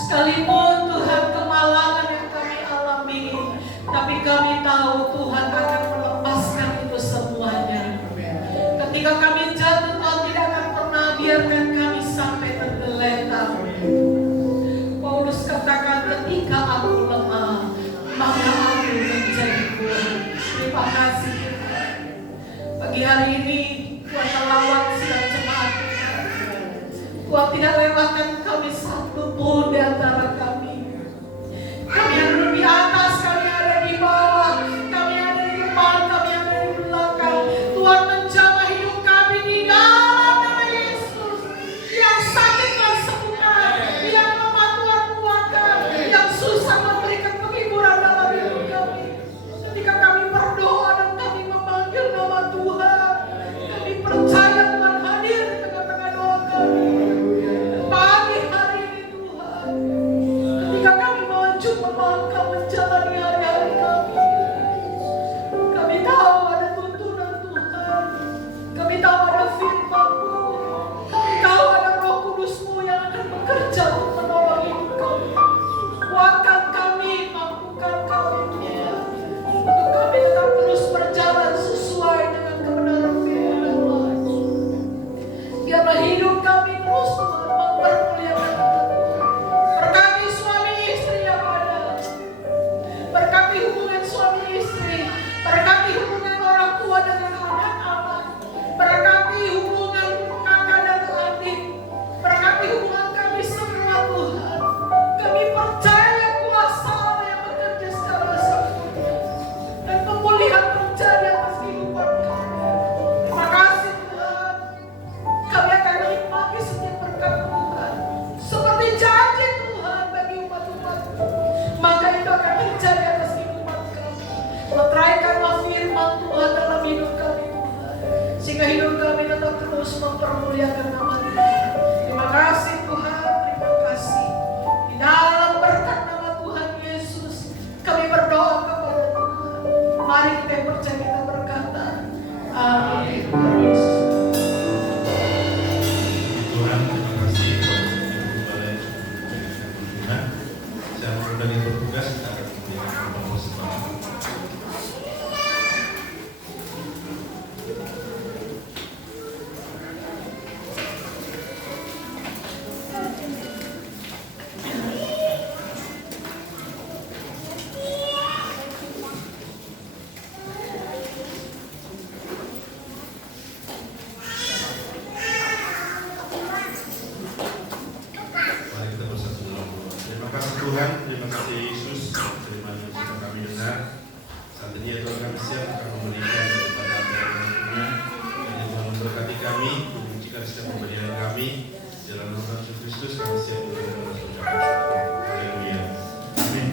Sekalipun Tuhan kemalangan yang kami alami, tapi kami tahu Tuhan akan melepaskan itu semuanya. Ketika kami jatuh, Tuhan tidak akan pernah biarkan kami sampai tergeletak. Paulus katakan, ketika aku lemah, maka aku menjadi kuat. Terima kasih Tuhan. Pagi hari ini Tuhan melawat sidang jemaat. Tuhan tidak lewatkan kami satu pun di antara kami. Kami ada di atas, kami ada di bawah, kami ada di depan, kami ada di belakang. Tuhan menjamah hidup kami di dalam nama Yesus. Yang sakit Tuhan sembuhkan, yang lemah Tuhan kuatkan, yang susah memberikan penghiburan dalam hidup kami. Ketika kami berdoa dan kami memanggil nama Tuhan, kami percaya Tuhan hadir di tengah-tengah doa kami. Pagi hari ini Tuhan, ketika kami maju melangkah menjalani hari-hari kami, kami tahu ada tuntunan Tuhan, kami tahu ada firman-Mu, kami tahu ada Roh Kudus-Mu yang akan bekerja untuk menolong hidup kami. Kuatkan kami, mampukan kami Tuhan, untuk kami tetap terus berjalan sesuai dengan kebenaran firman-Mu. Biarlah hidup kami terus Tuhan mempermuliakan nama Tuhan. Berkati suami istri yang ada, berkati hubungan suami istri, berkati hubungan orang tua dengan anak-anak, berkati hubungan kakak dan adik, berkati hubungan kami semua Tuhan. Kami percaya kuasa Allah yang bekerja secara sempurna dan pemulihan terjadi atas kehidupan kami. Terima kasih Tuhan. Kami akan menikmati setiap berkat Tuhan seperti janji Tuhan bagi umat-umat-Mu. Maka itu akan terjadi atas kehidupan kami. Meteraikanlah firman Tuhan dalam hidup kami Tuhan, sehingga hidup kami tetap terus mempermuliakan nama Tuhan. Terima kasih Tuhan, terima kasih. Di dalam berkat nama Tuhan Yesus kami berdoa kepada Tuhan. Mari kita yang percaya kita berkata amin. Tuhan, terima kasih buat kembali Tuhan. Saya mau kembali bertugas, kita akan memulai bersama. Mari kita bersatu dalam doa. Terima kasih Tuhan, terima kasih Yesus, terima kasih sudah kami dengar. Saat ini ya Tuhan, kami siap akan memberikan daripada apa yang kami punya. Dan Tuhan memberkati kami, mengujikan setiap pemberian kami. Dalam nama Tuhan Yesus Kristus kami siap untuk mengucapkan syukur. Haleluya. Amin.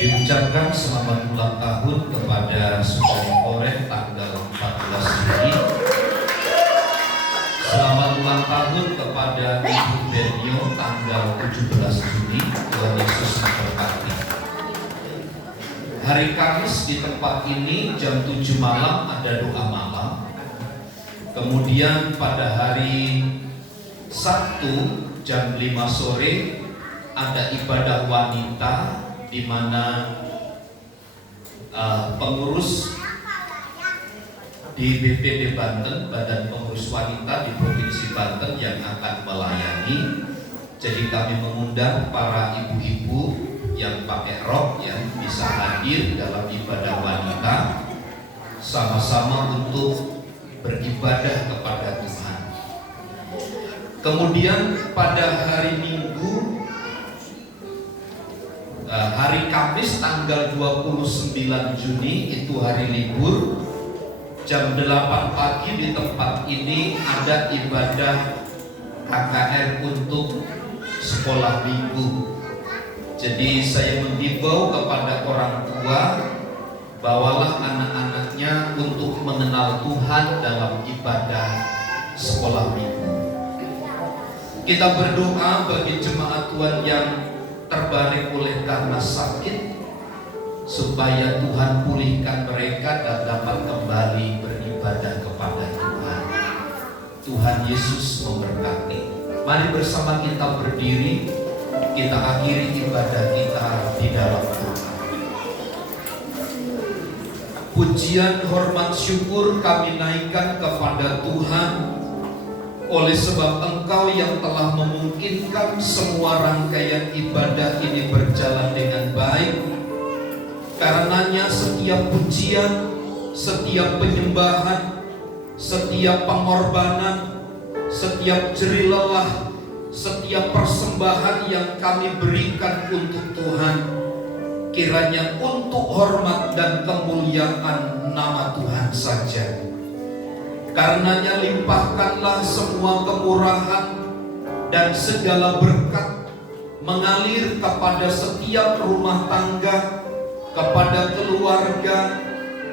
Diucapkan selamat ulang tahun kepada Saudari Oren tanggal 14 Juni. Selamat ulang tahun kepada Ibu Benio tanggal 17 Juni. Tuhan Yesus memberkati. Hari Kamis di tempat ini jam 7 malam ada doa malam. Kemudian pada hari Sabtu jam 5 sore ada ibadah wanita di mana pengurus di BPD Banten, Badan Pengurus Wanita di Provinsi Banten yang akan melayani. Jadi kami mengundang para ibu-ibu yang pakai rok yang bisa hadir dalam ibadah wanita sama-sama untuk beribadah kepada Tuhan. Kemudian pada hari Minggu, hari Kamis tanggal 29 Juni itu hari libur. Jam 8 pagi di tempat ini ada ibadah KKR untuk sekolah minggu. Jadi saya menghimbau kepada orang tua, bawalah anak-anaknya untuk mengenal Tuhan dalam ibadah sekolah minggu. Kita berdoa bagi jemaat Tuhan yang terbaring oleh karena sakit, supaya Tuhan pulihkan mereka dan dapat kembali beribadah kepada Tuhan. Tuhan Yesus memberkati. Mari bersama kita berdiri, kita akhiri ibadah kita di dalam doa. Pujian, hormat, syukur kami naikkan kepada Tuhan, oleh sebab Engkau yang telah memungkinkan semua rangkaian ibadah ini berjalan dengan baik. Karenanya setiap pujian, setiap penyembahan, setiap pengorbanan, setiap jerih lelah, setiap persembahan yang kami berikan untuk Tuhan, kiranya untuk hormat dan kemuliaan nama Tuhan saja. Karenanya limpahkanlah semua kemurahan dan segala berkat mengalir kepada setiap rumah tangga, kepada keluarga,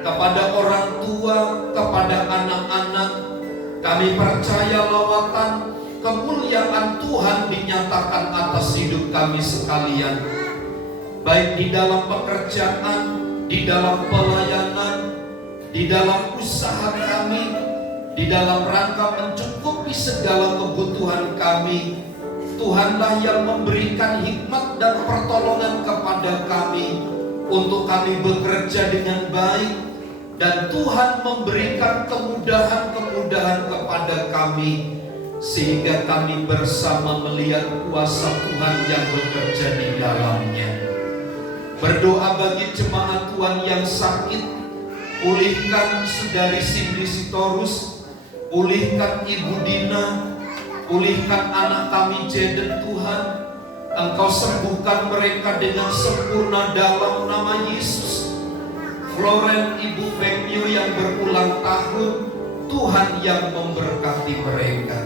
kepada orang tua, kepada anak-anak. Kami percaya lawatan kemuliaan Tuhan dinyatakan atas hidup kami sekalian, baik di dalam pekerjaan, di dalam pelayanan, di dalam usaha kami, di dalam rangka mencukupi segala kebutuhan kami. Tuhanlah yang memberikan hikmat dan pertolongan kepada kami untuk kami bekerja dengan baik, dan Tuhan memberikan kemudahan-kemudahan kepada kami, sehingga kami bersama melihat kuasa Tuhan yang bekerja di dalamnya. Berdoa bagi jemaat Tuhan yang sakit, pulihkan Saudari Cindy Sitorus, pulihkan Ibu Dina, pulihkan anak kami Jaden Tuhan. Engkau sembuhkan mereka dengan sempurna dalam nama Yesus. Floren Ibu Benio yang berulang tahun, Tuhan yang memberkati mereka.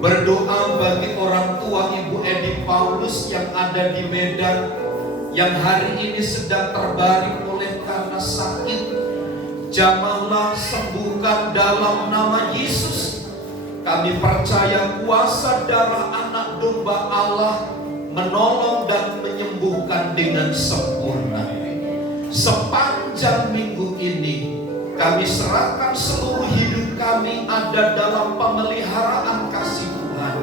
Berdoa bagi orang tua Ibu Edi Paulus yang ada di Medan, yang hari ini sedang terbaring oleh karena sakit. Jamahlah, sembuhkan dalam nama Yesus. Kami percaya kuasa darah anak domba Allah menolong dan menyembuhkan dengan sempurna. Sepanjang minggu ini kami serahkan seluruh hidup kami ada dalam pemeliharaan kasih Tuhan.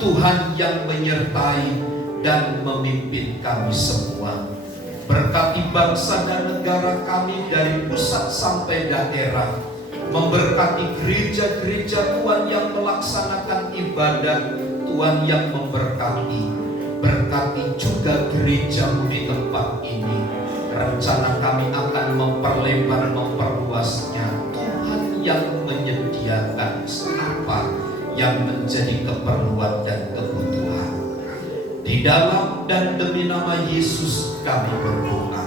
Tuhan yang menyertai dan memimpin kami semua. Berkati bangsa dan negara kami dari pusat sampai daerah. Memberkati gereja-gereja Tuhan yang melaksanakan ibadah, Tuhan yang memberkati. Berkati juga gerejamu di tempat ini. Rencana kami akan memperlebar, memperluasnya. Tuhan yang menyediakan apa yang menjadi keperluan dan kebutuhan. Di dalam dan demi nama Yesus kami berdoa.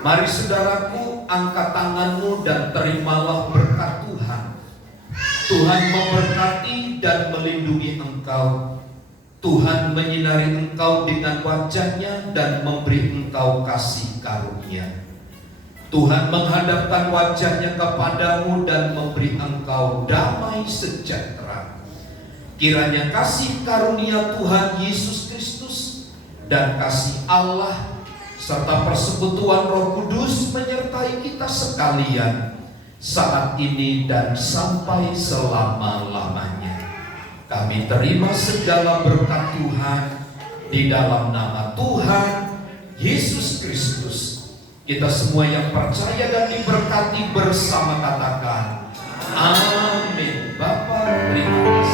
Mari saudaraku, angkat tanganmu dan terimalah berkat Tuhan. Tuhan memberkati dan melindungi engkau. Tuhan menyinari engkau dengan wajah-Nya dan memberi engkau kasih karunia. Tuhan menghadapkan wajah-Nya kepadamu dan memberi engkau damai sejahtera. Kiranya kasih karunia Tuhan Yesus Kristus dan kasih Allah serta persekutuan Roh Kudus menyertai kita sekalian saat ini dan sampai selama-lamanya. Kami terima segala berkat Tuhan di dalam nama Tuhan Yesus Kristus. Kita semua yang percaya dan diberkati bersama katakan amin. Bapa, terima kasih.